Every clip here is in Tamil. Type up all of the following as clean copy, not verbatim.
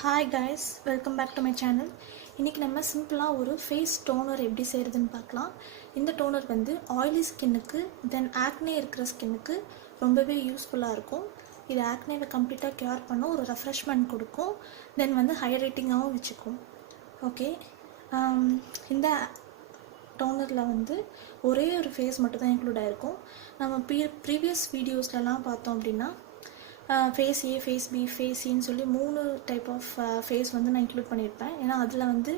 Hi guys, welcome back to my channel. இன்னைக்கு நம்ம சிம்பிளா ஒரு ஃபேஸ் டோனர் எப்படி செய்யறதுன்னு பார்க்கலாம். இந்த டோனர் வந்து ஆயிலி ஸ்கின்னுக்கு தென் ஆக்னே இருக்கிற ஸ்கின்னுக்கு ரொம்பவே யூஸ்ஃபுல்லா இருக்கும். இது ஆக்னேவை கம்ப்ளீட்டா கியூர் பண்ண ஒரு ரெஃப்ரெஷ்மென்ட் கொடுக்கும். தென் வந்து ஹைட்ரேட்டிங்காகவும் வச்சுக்கும். ஓகே, இந்த டோனரில் வந்து ஒரே ஒரு ஃபேஸ் மட்டும் தான் இன்க்ளூட் ஆகிருக்கும். நம்ம ப்ரீவியஸ் வீடியோஸ்லலாம் பார்த்தோம் அப்படின்னா ஃபேஸ் ஏ, ஃபேஸ் பி, ஃபேஸ் சின்னு சொல்லி 3 டைப் ஆஃப் ஃபேஸ் வந்து நான் இன்க்ளூட் பண்ணியிருப்பேன். ஏன்னா அதில் வந்து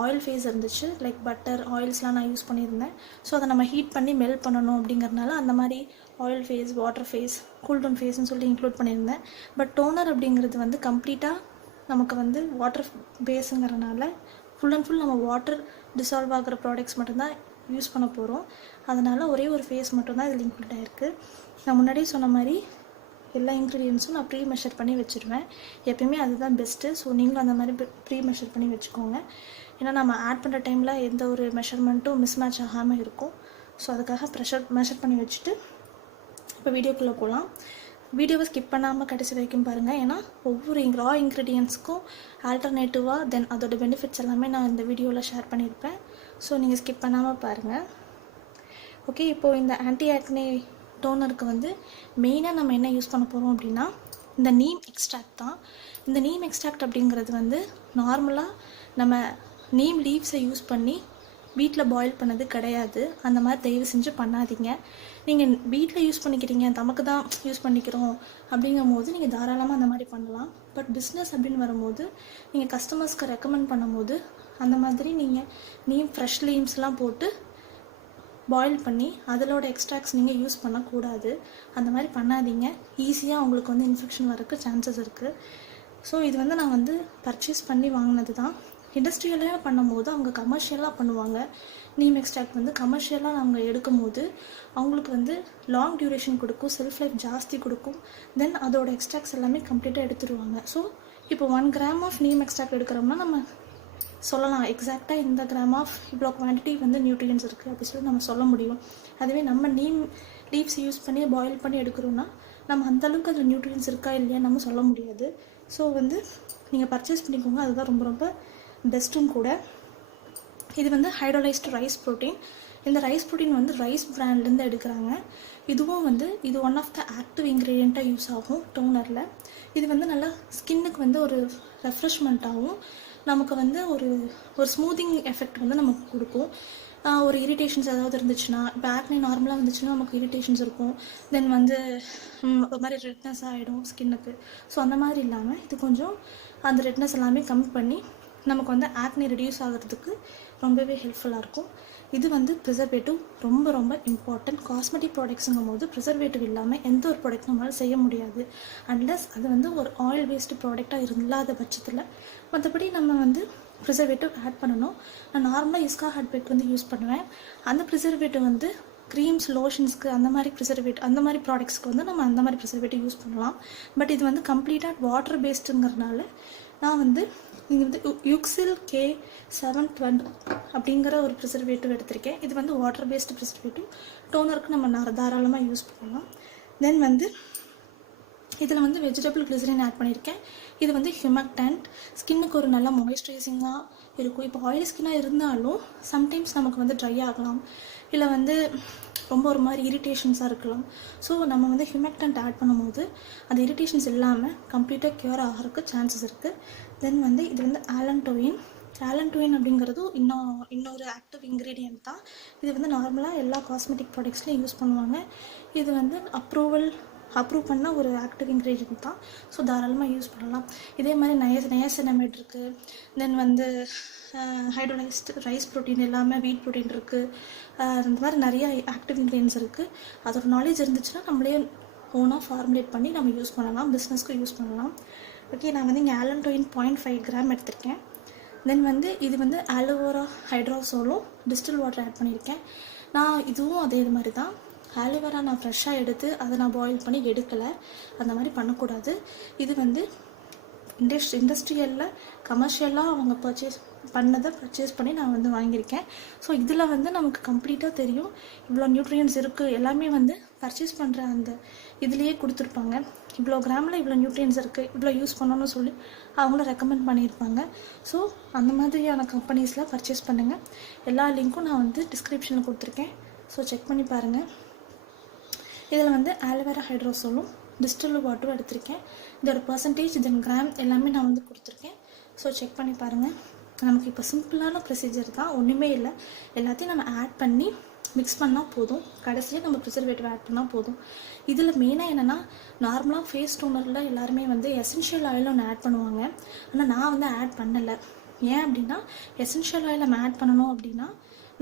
ஆயில் ஃபேஸ் இருந்துச்சு, லைக் பட்டர் ஆயில்ஸ்லாம் நான் யூஸ் பண்ணியிருந்தேன். ஸோ அதை நம்ம ஹீட் பண்ணி மெல்ட் பண்ணணும் அப்படிங்கிறதுனால அந்த மாதிரி oil phase, water phase, cooldown ஃபேஸ்ன்னு சொல்லி இன்க்ளூட் பண்ணியிருந்தேன். பட் டோனர் அப்படிங்கிறது வந்து கம்ப்ளீட்டாக நமக்கு வந்து வாட்டர் பேஸுங்கிறனால ஃபுல் அண்ட் ஃபுல் நம்ம வாட்டர் டிசால்வ் ஆகிற ப்ராடக்ட்ஸ் மட்டும்தான் யூஸ் பண்ண போகிறோம். அதனால் ஒரே ஒரு ஃபேஸ் மட்டும்தான் இதில் இன்க்ளூட் ஆகிருக்கு. நான் முன்னாடியே சொன்ன மாதிரி எல்லா இன்க்ரீடியன்ஸும் நான் ப்ரீ மெஷர் பண்ணி வச்சுருவேன். எப்பயுமே அதுதான் பெஸ்ட்டு. ஸோ நீங்களும் அந்த மாதிரி ப்ரீ மெஷர் பண்ணி வச்சுக்கோங்க. ஏன்னா நம்ம ஆட் பண்ணுற டைமில் எந்த ஒரு மெஷர்மெண்ட்டும் மிஸ் மேட்ச் ஆகாமல் இருக்கும். ஸோ அதுக்காக மெஷர் பண்ணி வச்சுட்டு இப்போ வீடியோக்குள்ளே போகலாம். வீடியோவை ஸ்கிப் பண்ணாமல் கடைசி வரைக்கும் பாருங்கள். ஏன்னா ஒவ்வொரு ரா இன்க்ரீடியன்ட்ஸ்க்கும் ஆல்டர்னேட்டிவாக தென் அதோட பெனிஃபிட்ஸ் எல்லாமே நான் இந்த வீடியோவில் ஷேர் பண்ணியிருப்பேன். ஸோ நீங்கள் ஸ்கிப் பண்ணாமல் பாருங்கள். ஓகே, இப்போது இந்த ஆன்டி ஆக்னே டோனருக்கு வந்து மெயினாக நம்ம என்ன யூஸ் பண்ண போகிறோம் அப்படின்னா இந்த நீம் எக்ஸ்ட்ராக்ட் தான். இந்த நீம் எக்ஸ்ட்ராக்ட் அப்படிங்கிறது வந்து நார்மலாக நம்ம நீம் லீவ்ஸை யூஸ் பண்ணி வீட்டில் பாயில் பண்ணது கிடையாது. அந்த மாதிரி தயவு செஞ்சு பண்ணாதீங்க. நீங்கள் வீட்டில் யூஸ் பண்ணிக்கிறீங்க, நமக்கு தான் யூஸ் பண்ணிக்கிறோம் அப்படிங்கும் போது நீங்கள் தாராளமாக அந்த மாதிரி பண்ணலாம். பட் பிஸ்னஸ் அப்படின்னு வரும்போது நீங்கள் கஸ்டமர்ஸ்க்கு ரெக்கமெண்ட் பண்ணும்போது அந்த மாதிரி நீங்கள் நீம் ஃப்ரெஷ் லீவ்ஸ்லாம் போட்டு பாயில் பண்ணி அதிலோட எக்ஸ்ட்ராக்ட்ஸ் நீங்கள் யூஸ் பண்ணக்கூடாது. அந்த மாதிரி பண்ணாதீங்க. ஈஸியாக உங்களுக்கு வந்து இன்ஃபெக்ஷன் வரக்கு சான்சஸ் இருக்குது. ஸோ இது வந்து நான் வந்து பர்ச்சேஸ் பண்ணி வாங்கினது தான். இண்டஸ்ட்ரியலாக பண்ணும்போது அவங்க கமர்ஷியலாக பண்ணுவாங்க. நீம் எக்ஸ்ட்ராக்ட் வந்து கமர்ஷியலாக அவங்க எடுக்கும் போது அவங்களுக்கு வந்து லாங் டியூரேஷன் கொடுக்கும், செல்ஃப் லைஃப் ஜாஸ்தி கொடுக்கும். தென் அதோட எக்ஸ்ட்ராக்ட்ஸ் எல்லாமே கம்ப்ளீட்டாக எடுத்துருவாங்க. ஸோ இப்போ 1 கிராம் ஆஃப் நீம் எக்ஸ்ட்ராக்ட் எடுக்கிறோம்னா நம்ம சொல்லலாம் எக்ஸாக்டாக இந்த கிராம் ஆஃப் இவ்வளோ குவான்டிட்டி வந்து நியூட்ரியன்ஸ் இருக்குது அப்படி சொல்லி நம்ம சொல்ல முடியும். அதுவே நம்ம நீம் லீவ்ஸ் யூஸ் பண்ணி பாயில் பண்ணி எடுக்கிறோன்னா நம்ம அந்தளவுக்கு அதில் நியூட்ரியன்ஸ் இருக்கா இல்லையா நம்ம சொல்ல முடியாது. ஸோ வந்து நீங்கள் பர்ச்சேஸ் பண்ணிக்கோங்க, அதுதான் ரொம்ப ரொம்ப பெஸ்ட்டும் கூட. இது வந்து ஹைட்ரோலைஸ்டு ரைஸ் ப்ரோட்டீன். இந்த ரைஸ் ப்ரோட்டீன் வந்து ரைஸ் பிராண்ட்லேருந்து எடுக்கிறாங்க. இதுவும் வந்து இது ஒன் ஆஃப் த ஆக்டிவ் இன்க்ரீடியண்ட்டாக யூஸ் ஆகும் டோனரில். இது வந்து நல்லா ஸ்கின்னுக்கு வந்து ஒரு ரெஃப்ரெஷ்மெண்ட்டாகவும் நமக்கு வந்து ஒரு ஸ்மூத்திங் எஃபெக்ட் வந்து நமக்கு கொடுக்கும். ஒரு இரிட்டேஷன்ஸ் ஏதாவது இருந்துச்சுன்னா, இப்போ ஆக்னே நார்மலாக இருந்துச்சுன்னா நமக்கு இரிட்டேஷன்ஸ் இருக்கும். தென் வந்து ஒரு மாதிரி ரெட்னஸ் ஆகிடும் ஸ்கின்னுக்கு. ஸோ அந்த மாதிரி இல்லாமல் இது கொஞ்சம் அந்த ரெட்னஸ் எல்லாமே கம்மி பண்ணி நமக்கு வந்து ஆக்னே ரெடியூஸ் ஆகிறதுக்கு ரொம்பவே ஹெல்ப்ஃபுல்லாக இருக்கும். இது வந்து ப்ரிசர்வேட்டிவ் ரொம்ப ரொம்ப இம்பார்ட்டன்ட். காஸ்மெட்டிக் ப்ராடக்ட்ஸுங்கும் போது ப்ரிசர்வேட்டிவ் இல்லாமல் எந்த ஒரு ப்ராடக்ட் நம்மளால் செய்ய முடியாது. அன்லஸ் அது வந்து ஒரு ஆயில் பேஸ்டு ப்ராடக்டாக இல்லாத பட்சத்தில். மற்றபடி நம்ம வந்து ப்ரிசர்வேட்டிவ் ஆட் பண்ணணும். நான் நார்மலாக இஸ்கா ஹாட் பேக் வந்து யூஸ் பண்ணுவேன். அந்த ப்ரிசர்வேட்டிவ் வந்து க்ரீம்ஸ், லோஷன்ஸ்க்கு அந்த மாதிரி ப்ரிசர்வேட்டிவ், அந்த மாதிரி ப்ராடக்ட்ஸ்க்கு வந்து நம்ம அந்த மாதிரி ப்ரிசர்வேட்டிவ் யூஸ் பண்ணலாம். பட் இது வந்து கம்ப்ளீட்டாக வாட்டர் பேஸ்டுங்கிறதுனால நான் வந்து இது வந்து யுக்சில் K712 அப்படிங்கிற ஒரு ப்ரிசர்வேட்டிவ் எடுத்திருக்கேன். இது வந்து வாட்டர் பேஸ்டு ப்ரிசர்வேட்டிவ். டோனருக்கு நம்ம தாராளமாக யூஸ் பண்ணலாம். தென் வந்து இதில் வந்து வெஜிடபிள் கிளிசரின் ஆட் பண்ணியிருக்கேன். இது வந்து ஹியூமக்டன்ட், ஸ்கின்னுக்கு ஒரு நல்ல மாய்ஸ்சரைசிங்காக இருக்கும். இப்போ ஆயிலி ஸ்கின்னாக இருந்தாலும் சம்டைம்ஸ் நமக்கு வந்து ட்ரை ஆகலாம், இல்லை வந்து ரொம்ப ஒரு மாதிரி இரிட்டேஷன்ஸாக இருக்கலாம். ஸோ நம்ம வந்து ஹியூமக்டன்ட் ஆட் பண்ணும்போது அந்த இரிட்டேஷன்ஸ் இல்லாமல் கம்ப்ளீட்டாக க்யூர் ஆகிறதுக்கு சான்சஸ் இருக்குது. தென் வந்து இது வந்து ஆலன்டோயின் அப்படிங்கிறது இன்னொரு ஆக்டிவ் இன்க்ரீடியன்ட் தான். இது வந்து நார்மலாக எல்லா காஸ்மெட்டிக் ப்ராடக்ட்ஸ்லையும் யூஸ் பண்ணுவாங்க. இது வந்து அப்ரூவ் பண்ண ஒரு ஆக்டிவ் இன்க்ரீடியன்ட் தான். ஸோ தாராளமாக யூஸ் பண்ணலாம். இதே மாதிரி நயசினமேட் இருக்குது. தென் வந்து ஹைட்ரோலைஸ்டு ரைஸ் ப்ரோட்டீன் எல்லாமே, வீட் ப்ரோட்டீன் இருக்குது. அந்த மாதிரி நிறைய ஆக்டிவ் இன்க்ரீடியன்ஸ் இருக்குது. அதோட நாலேஜ் இருந்துச்சுன்னா நம்மளே ஓனாக ஃபார்முலேட் பண்ணி நம்ம யூஸ் பண்ணலாம், பிஸ்னஸ்க்கு யூஸ் பண்ணலாம். ஓகே, நான் வந்து இங்கே ஆலன்டோயின் 0.5 கிராம் எடுத்திருக்கேன். தென் வந்து இது வந்து ஆலோவேரா ஹைட்ராசோலும் டிஸ்டில் வாட்டர் ஆட் பண்ணியிருக்கேன். நான் இதுவும் அதே மாதிரி தான். ஆலோவேரா நான் ஃப்ரெஷ்ஷாக எடுத்து அதை நான் பாயில் பண்ணி எடுக்கலை, அந்த மாதிரி பண்ணக்கூடாது. இது வந்து இண்டஸ்ட்ரியலில் கமர்ஷியலாக அவங்க பர்ச்சேஸ் பண்ணி நான் வந்து வாங்கியிருக்கேன். ஸோ இதில் வந்து நமக்கு கம்ப்ளீட்டாக தெரியும் இவ்வளோ நியூட்ரியன்ஸ் இருக்குது. எல்லாமே வந்து பர்ச்சேஸ் பண்ணுற அந்த இதுலேயே கொடுத்துருப்பாங்க. இவ்வளோ கிராமில் இவ்வளோ நியூட்ரியன்ஸ் இருக்குது, இவ்வளோ யூஸ் பண்ணணும்னு சொல்லி அவங்களும் ரெக்கமெண்ட் பண்ணியிருப்பாங்க. ஸோ அந்த மாதிரியான கம்பெனிஸில் பர்ச்சேஸ் பண்ணுங்கள். எல்லா லிங்க்கும் நான் வந்து டிஸ்கிரிப்ஷனில் கொடுத்துருக்கேன். ஸோ செக் பண்ணி பாருங்கள். இதில் வந்து ஆலோவேரா ஹைட்ரோசோலும் டிஸ்டில் வாட்டரும் எடுத்திருக்கேன். இதோட பர்சன்டேஜ் தென் கிராம் எல்லாமே நான் வந்து கொடுத்துருக்கேன். ஸோ செக் பண்ணி பாருங்கள். நமக்கு இப்போ சிம்பிளான ப்ரொசீஜர் தான், ஒன்றுமே இல்லை. எல்லாத்தையும் நம்ம ஆட் பண்ணி மிக்ஸ் பண்ணால் போதும். கடைசியாக நம்ம ப்ரிசர்வேட்டிவ் ஆட் பண்ணால் போதும். இதில் மெயினாக என்னென்னா, நார்மலாக ஃபேஸ் டோனரில் எல்லாருமே வந்து எசென்ஷியல் ஆயில் ஒன்று ஆட் பண்ணுவாங்க. ஆனால் நான் வந்து ஆட் பண்ணலை. ஏன் அப்படின்னா, எசென்ஷியல் ஆயில் நம்ம ஆட் பண்ணணும் அப்படின்னா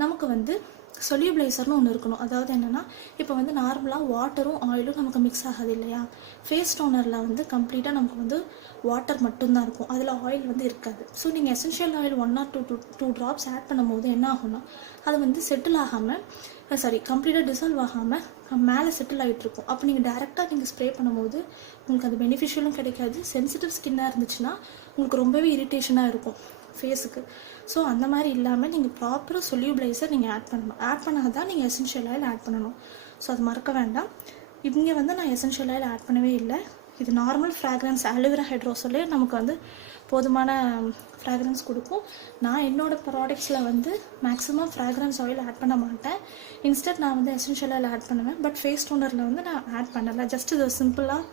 நமக்கு வந்து சொல்யூபிளைசர்னு ஒன்று இருக்கணும். அதாவது என்னென்னா, இப்போ வந்து நார்மலாக வாட்டரும் ஆயிலும் நமக்கு மிக்ஸ் ஆகாது இல்லையா. ஃபேஸ் டோனரில் வந்து கம்ப்ளீட்டாக நமக்கு வந்து வாட்டர் மட்டும்தான் இருக்கும், அதில் ஆயில் வந்து இருக்காது. ஸோ நீங்கள் essential oil 1 or 2 drops add பண்ணும்போது என்ன ஆகும்னா, அது வந்து செட்டில் ஆகாமல் கம்ப்ளீட்டாக டிசால்வ் ஆகாமல் மேலே செட்டில் ஆகிட்டு இருக்கும். அப்போ நீங்கள் டேரெக்டாக நீங்கள் ஸ்ப்ரே பண்ணும்போது உங்களுக்கு அது பெனிஃபிஷியலும் கிடைக்காது. சென்சிட்டிவ் ஸ்கின்னாக இருந்துச்சுன்னா உங்களுக்கு ரொம்பவே இரிட்டேஷனாக இருக்கும் ஃபேஸுக்கு. ஸோ அந்த மாதிரி இல்லாமல் நீங்கள் ப்ராப்பராக சொல்யூபிளைசர் நீங்கள் ஆட் பண்ணணும். ஆட் பண்ணால் தான் நீங்கள் எசென்ஷியல் ஆயில் ஆட் பண்ணணும். ஸோ அது மறக்க வேண்டாம். இங்கே வந்து நான் எசென்ஷியல் ஆயில் ஆட் பண்ணவே இல்லை. இது நார்மல் ஃப்ராக்ரன்ஸ் ஆலோவேரா ஹைட்ரோசோலே நமக்கு வந்து போதுமான ஃப்ராக்ரன்ஸ் கொடுக்கும். நான் என்னோடய ப்ராடக்ட்ஸில் வந்து மேக்ஸிமம் ஃப்ராக்ரன்ஸ் ஆயில் ஆட் பண்ண மாட்டேன். இன்ஸ்டன்ட் நான் வந்து எசென்ஷியல் ஆயில் ஆட் பண்ணுவேன். பட் ஃபேஸ் டோனரில் வந்து நான் ஆட் பண்ணலை. ஜஸ்ட் இது சிம்பிளாக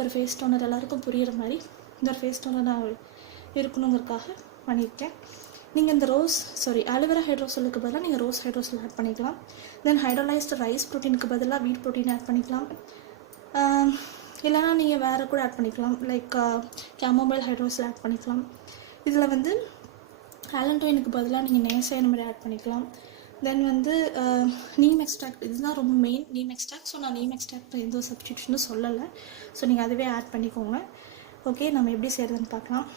ஒரு ஃபேஸ் டோனர் எல்லாருக்கும் புரிகிற மாதிரி இந்த ஒரு ஃபேஸ் டோனர் நான் இருக்கணுங்கிறதுக்காக பண்ணியிருக்கேன். நீங்கள் இந்த ஆலோவேரா ஹைட்ரோசோலுக்கு பதிலாக நீங்கள் ரோஸ் ஹைட்ரோசோல் ஆட் பண்ணிக்கலாம். தென் ஹைட்ரோலைஸ்டு ரைஸ் ப்ரோட்டீனுக்கு பதிலாக வீட் ப்ரோட்டீன் ஆட் பண்ணிக்கலாம். இல்லைனா நீங்கள் வேறு கூட ஆட் பண்ணிக்கலாம். லைக் கேமோமைல் ஹைட்ரோசோல் ஆட் பண்ணிக்கலாம். இதில் வந்து ஆலண்டோயினுக்கு பதிலாக நீங்கள் நேசைன் மாதிரி ஆட் பண்ணிக்கலாம். தென் வந்து நீம் எக்ஸ்ட்ராக்ட், இதுதான் ரொம்ப மெயின், நீம் எக்ஸ்ட்ராக்ட். ஸோ நான் நீம் எக்ஸ்ட்ராக்ட் எந்த ஒரு சப்ஸ்டியூஷனும் சொல்லலை. ஸோ நீங்கள் அதுவே ஆட் பண்ணிக்கோங்க. ஓகே, நம்ம எப்படி செய்கிறதுன்னு பார்க்கலாம்.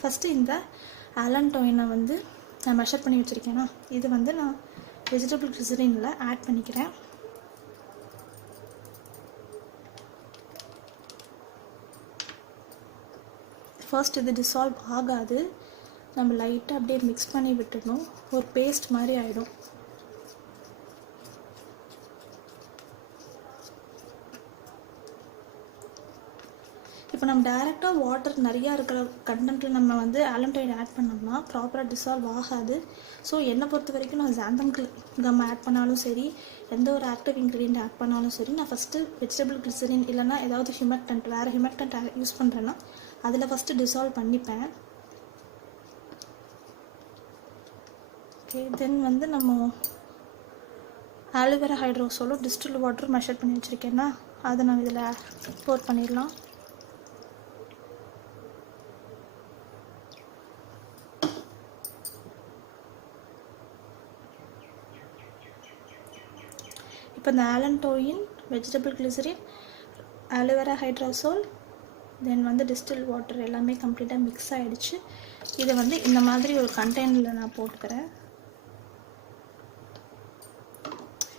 ஃபஸ்ட்டு இந்த ஆலண்டோயினை வந்து நான் மெஷர் பண்ணி வச்சுருக்கேன்னா, இது வந்து நான் வெஜிடபிள் கிளிசரினில் ஆட் பண்ணிக்கிறேன். ஃபர்ஸ்ட் இது டிசால்வ் ஆகாது, நம்ம லைட்டாக அப்படியே மிக்ஸ் பண்ணி விட்டுடணும். ஒரு பேஸ்ட் மாதிரி ஆகிடும். இப்போ நம்ம டேரெக்டாக வாட்டர் நிறையா இருக்கிற கண்டென்ட்டில் நம்ம வந்து ஆலண்டோயின் ஆட் பண்ணோம்னா ப்ராப்பராக டிசால்வ் ஆகாது. ஸோ என்னை பொறுத்த வரைக்கும் நான் ஜாந்தம் கம் ஆட் பண்ணாலும் சரி, எந்த ஒரு ஆக்டிவ் இன்க்ரீடியன்ட் ஆட் பண்ணாலும் சரி, நான் ஃபஸ்ட்டு வெஜிடபிள் கிளிசரின் இல்லைனா ஏதாவது ஹியூமக்டன்ட் வேறு ஹியூமக்டன்ட் யூஸ் பண்ணுறேன்னா அதில் ஃபஸ்ட்டு டிசால்வ் பண்ணிப்பேன். ஓகே, தென் வந்து நம்ம ஆலோவேரா ஹைட்ரோசோலும் டிஸ்டில் வாட்டரும் மெஷர் பண்ணி வச்சுருக்கேன்னா அதை நம்ம இதில் போர் பண்ணிடலாம். இப்போ இந்த ஆலண்டோயின், வெஜிடபிள் கிளிசரின், ஆலோவேரா ஹைட்ரோசோல், தென் வந்து டிஸ்டில் வாட்டர் எல்லாமே கம்ப்ளீட்டாக மிக்ஸ் ஆகிடுச்சு. இதை வந்து இந்த மாதிரி ஒரு கண்டெய்னரில் நான் போட்டுக்கிறேன்.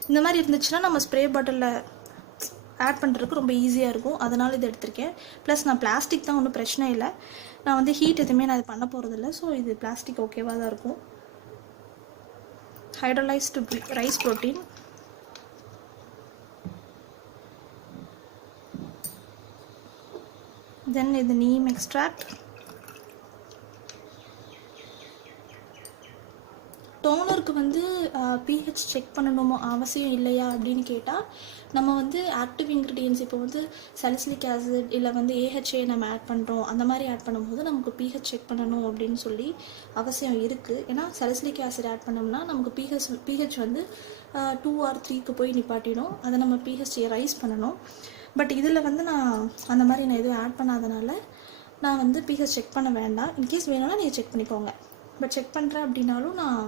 இந்த மாதிரி இருந்துச்சுன்னா நம்ம ஸ்ப்ரே பாட்டிலில் ஆட் பண்ணுறதுக்கு ரொம்ப ஈஸியாக இருக்கும். அதனால் இதை எடுத்திருக்கேன். ப்ளஸ் நான் பிளாஸ்டிக் தான், ஒன்றும் பிரச்சனை இல்லை. நான் வந்து ஹீட் எதுவுமே நான் இது பண்ண போகிறதில்ல. ஸோ இது பிளாஸ்டிக் ஓகேவாக தான் இருக்கும். ஹைட்ரோலைஸ்டு ரைஸ் ப்ரோட்டீன், தென் இது நீம் எக்ஸ்ட்ராக்ட். டோனருக்கு வந்து பிஹெச் செக் பண்ணணுமோ அவசியம் இல்லையா அப்படின்னு கேட்டால், நம்ம வந்து ஆக்டிவ் இன்க்ரீடியன்ஸ் இப்போ வந்து சலிசிலிக் ஆசிட் இல்லை வந்து ஏஹெச்ஏ நம்ம ஆட் பண்ணுறோம், அந்த மாதிரி ஆட் பண்ணும்போது நமக்கு பிஹெச் செக் பண்ணணும் அப்படின்னு சொல்லி அவசியம் இருக்குது. ஏன்னா சலிசிலிக் ஆசிட் ஆட் பண்ணோம்னா நமக்கு பிஹெச் வந்து 2 or 3க்கு போய் நிப்பாட்டிடும். அதை நம்ம பிஹெச் ரைஸ் பண்ணணும். பட் இதில் வந்து நான் அந்த மாதிரி நான் எதுவும் ஆட் பண்ணாதனால நான் வந்து பிஹெச் செக் பண்ண வேண்டாம். இன்கேஸ் வேணும்னா நீங்கள் செக் பண்ணிக்கோங்க. பட் செக் பண்ணுறேன் அப்படின்னாலும் நான்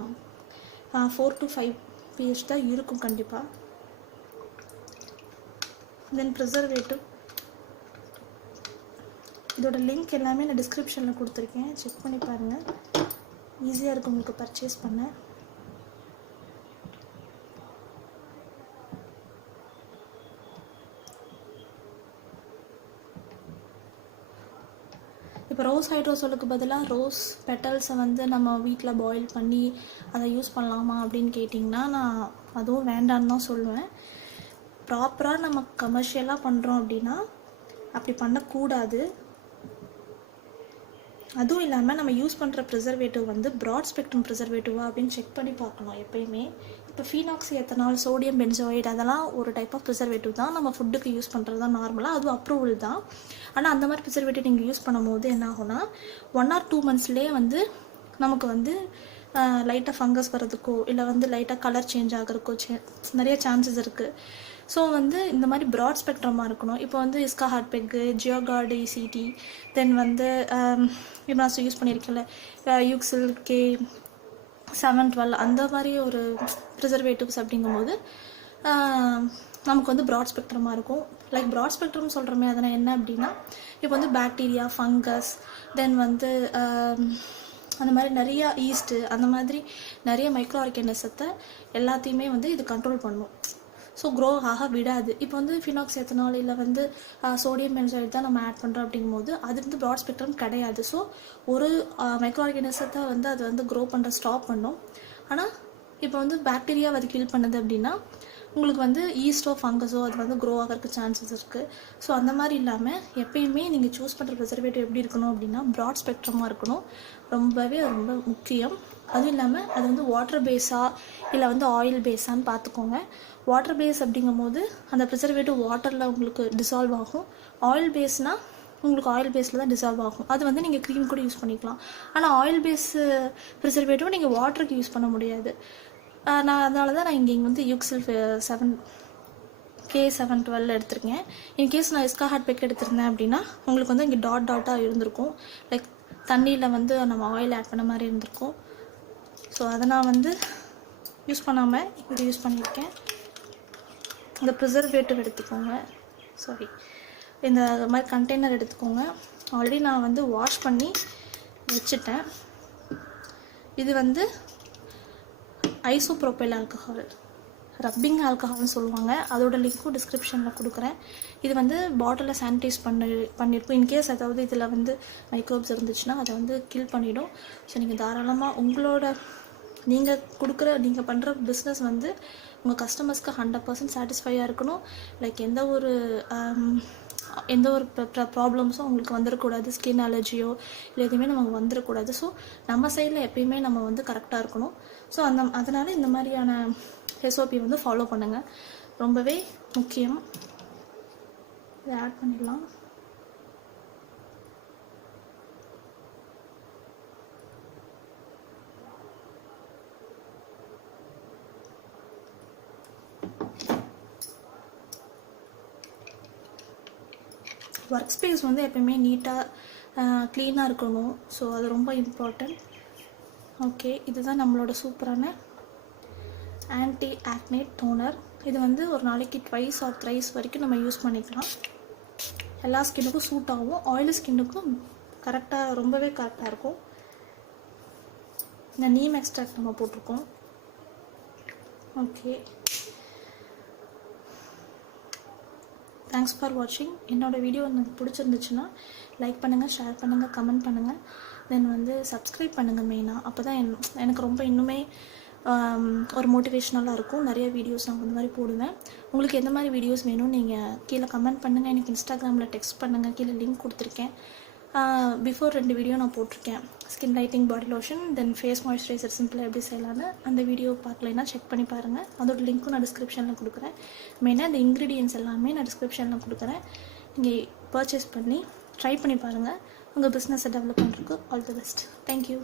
4 to 5 pH தான் இருக்கும் கண்டிப்பாக. தென் ப்ரிசர்வேட்டிவ், இதோட லிங்க் எல்லாமே நான் டிஸ்கிரிப்ஷனில் கொடுத்துருக்கேன். செக் பண்ணி பாருங்கள், ஈஸியாக இருக்கும் உங்களுக்கு பர்ச்சேஸ் பண்ண. இப்போ ரோஸ் ஹைட்ரோசோலுக்கு பதிலாக ரோஸ் பெட்டல்ஸை வந்து நம்ம வீட்டில் பாயில் பண்ணி அதை யூஸ் பண்ணலாமா அப்படின்னு கேட்டிங்கன்னா நான் அதுவும் வேண்டான்னு தான் சொல்லுவேன். ப்ராப்பராக நம்ம கமர்ஷியலாக பண்ணுறோம் அப்படின்னா அப்படி பண்ணக்கூடாது. அதுவும் இல்லாமல் நம்ம யூஸ் பண்ணுற ப்ரிசர்வேட்டிவ் வந்து ப்ராட் ஸ்பெக்ட்ரம் ப்ரிசர்வேட்டிவா அப்படின்னு செக் பண்ணி பார்க்கணும் எப்பயுமே. இப்போ ஃபீனாக்சி எத்தனால், சோடியம் பென்சோயிட் அதெல்லாம் ஒரு டைப் ஆஃப் ப்ரிசர்வேட்டிவ் தான், நம்ம ஃபுட்டுக்கு யூஸ் பண்ணுறது தான் நார்மலாக, அதுவும் அப்ரூவல் தான். ஆனால் அந்த மாதிரி ப்ரிசர்வேட்டிவ் நீங்கள் யூஸ் பண்ணும்போது என்ன ஆகும்னா 1 or 2 monthsலேயே வந்து நமக்கு வந்து லைட்டாக ஃபங்கஸ் வர்றதுக்கோ இல்லை வந்து லைட்டாக கலர் சேஞ்ச் ஆகிறதுக்கோ நிறைய சான்சஸ் இருக்குது. ஸோ வந்து இந்த மாதிரி ப்ராட் ஸ்பெக்ட்ரமாக இருக்கணும். இப்போ வந்து இஸ்கா ஹார்ட்பெக்கு, ஜியோகார்டு இசிடி, தென் வந்து இப்போ நான் யூஸ் பண்ணியிருக்கேன்ல யூக்சில் கே 712 அந்த மாதிரி ஒரு ப்ரிசர்வேட்டிவ்ஸ் அப்படிங்கும்போது நமக்கு வந்து ப்ராட் ஸ்பெக்ட்ரமாக இருக்கும். லைக் ப்ராட் ஸ்பெக்ட்ரம் சொல்கிறோமே அதனால் என்ன அப்படின்னா இப்போ வந்து பாக்டீரியா, ஃபங்கஸ், தென் வந்து அந்த மாதிரி நிறையா ஈஸ்ட்டு, அந்த மாதிரி நிறைய மைக்ரோ ஆர்கானிசத்தை எல்லாத்தையுமே வந்து இது கண்ட்ரோல் பண்ணும். ஸோ க்ரோ ஆக விடாது. இப்போ வந்து ஃபினாக்ஸ் எத்தனால் இல்லை வந்து சோடியம் பென்சோயிட் தான் நம்ம ஆட் பண்ணுறோம் அப்படிங்கும்போது அது வந்து ப்ராட் ஸ்பெக்ட்ரம் கிடையாது. ஸோ ஒரு மைக்ரோ ஆர்கானிசத்தை வந்து அது வந்து க்ரோ பண்ணுற ஸ்டாப் பண்ணும். ஆனால் இப்போ வந்து பாக்டீரியாவை அது கில் பண்ணுது அப்படின்னா உங்களுக்கு வந்து ஈஸ்டோ ஃபங்கஸோ அது வந்து க்ரோ ஆகிறதுக்கு சான்சஸ் இருக்குது. ஸோ அந்த மாதிரி இல்லாமல் எப்பயுமே நீங்கள் சூஸ் பண்ணுற ப்ரிசர்வேட்டிவ் எப்படி இருக்கணும் அப்படின்னா ப்ராட் ஸ்பெக்ட்ரமாக இருக்கணும். ரொம்ப முக்கியம். அதுவும் இல்லாமல் அது வந்து வாட்டர் பேஸாக இல்லை வந்து ஆயில் பேஸான்னு பார்த்துக்கோங்க. வாட்டர் பேஸ் அப்படிங்கும்போது அந்த ப்ரிசர்வேட்டிவ் வாட்டரில் உங்களுக்கு டிசால்வ் ஆகும். ஆயில் பேஸ்னால் உங்களுக்கு ஆயில் பேஸில் தான் டிசால்வ் ஆகும். அது வந்து நீங்கள் க்ரீம் கூட யூஸ் பண்ணிக்கலாம். ஆனால் ஆயில் பேஸ் ப்ரிசர்வேட்டிவ் நீங்கள் வாட்டருக்கு யூஸ் பண்ண முடியாது. அதனால தான் நான் இங்கே வந்து யூக்சில் 712 எடுத்திருக்கேன். இன்கேஸ் நான் இஸ்கா ஹார்ட்பெக் எடுத்திருந்தேன் அப்படின்னா உங்களுக்கு வந்து இங்கே டாட்டாக இருந்திருக்கும். லைக் தண்ணியில் வந்து நம்ம ஆயில் ஆட் பண்ண மாதிரி இருந்திருக்கும். ஸோ அதை நான் வந்து யூஸ் பண்ணாமல் இது யூஸ் பண்ணியிருக்கேன். இந்த ப்ரிசர்வேட்டிவ் எடுத்துக்கோங்க, இந்த மாதிரி கண்டெய்னர் எடுத்துக்கோங்க. ஆல்ரெடி நான் வந்து வாஷ் பண்ணி வச்சுட்டேன். இது வந்து ஐசோப்ரோபைல் ஆல்கஹால், ரப்பிங் ஆல்கஹால்னு சொல்லுவாங்க. அதோட லிங்க்கும் டிஸ்கிரிப்ஷனில் கொடுக்குறேன். இது வந்து பாட்டிலில் சானிடைஸ் பண்ணியிருக்கும். இன்கேஸ் அதாவது இதில் வந்து மைக்ரோப்ஸ் இருந்துச்சுன்னா அதை வந்து கில் பண்ணிவிடும். ஸோ நீங்கள் தாராளமாக நீங்கள் பண்ணுற பிஸ்னஸ் வந்து உங்கள் கஸ்டமர்ஸ்க்கு 100% சாட்டிஸ்ஃபையாக இருக்கணும். லைக் எந்த ஒரு ப்ராப்ளம்ஸும் உங்களுக்கு வந்துடக்கூடாது. ஸ்கின் அலர்ஜியோ இல்லை எதுவுமே நமக்கு வந்துடக்கூடாது. ஸோ நம்ம சைடில் எப்பயுமே நம்ம வந்து கரெக்டாக இருக்கணும். ஸோ அதனால் இந்த மாதிரியான எஸ்ஓபி வந்து ஃபாலோ பண்ணுங்கள், ரொம்பவே முக்கியம். இதை ஆட் பண்ணிடலாம். ஒர்க் ஸ்பேஸ் வந்து எப்பயுமே நீட்டாக க்ளீனாக இருக்கணும். ஸோ அது ரொம்ப இம்பார்ட்டண்ட். ஓகே, இதுதான் நம்மளோட சூப்பரான ஆன்டி ஆக்னே டோனர். இது வந்து ஒரு நாளைக்கு 2 or 3 வரைக்கும் நம்ம யூஸ் பண்ணிக்கலாம். எல்லா ஸ்கின்னுக்கும் சூட் ஆகும். ஆயிலி ஸ்கின்னுக்கும் ரொம்பவே கரெக்டாக இருக்கும். இந்த நீம் எக்ஸ்ட்ராக்ட் நம்ம போட்டிருக்கோம். ஓகே, தேங்க்ஸ் ஃபார் வாட்சிங். என்னோடய வீடியோ எனக்கு பிடிச்சிருந்துச்சுன்னா லைக் பண்ணுங்கள், ஷேர் பண்ணுங்கள், கமெண்ட் பண்ணுங்கள். தென் வந்து சப்ஸ்கிரைப் பண்ணுங்கள் மெயினாக. அப்போ தான் எனக்கு ரொம்ப இன்னுமே ஒரு மோட்டிவேஷ்னலாக இருக்கும். நிறைய வீடியோஸ் நான் இந்த மாதிரி போடுவேன். உங்களுக்கு எந்த மாதிரி வீடியோஸ் வேணும்னு நீங்கள் கீழே கமெண்ட் பண்ணுங்கள். எனக்கு இன்ஸ்டாகிராமில் டெக்ஸ்ட் பண்ணுங்கள், கீழே லிங்க் கொடுத்துருக்கேன். பிஃபோர் 2 வீடியோ நான் போட்டிருக்கேன். ஸ்கின் லைட்டிங் பாடி லோஷன், தென் ஃபேஸ் மாய்ஸ்சரைசர் சிம்பிளாக எப்படி செய்யலான்னு. அந்த வீடியோ பார்க்கலைன்னா செக் பண்ணி பாருங்கள். அதோட லிங்க்கும் நான் டிஸ்கிரிப்ஷனில் கொடுக்குறேன். மெயினாக இந்த இன்க்ரீடியன்ஸ் எல்லாமே நான் டிஸ்கிரிப்ஷனில் கொடுக்குறேன். நீங்கள் பர்ச்சேஸ் பண்ணி ட்ரை பண்ணி பாருங்கள். உங்கள் பிஸ்னஸை டெவலப் பண்ணுறதுக்கு ஆல் தி பெஸ்ட். தேங்க்யூ.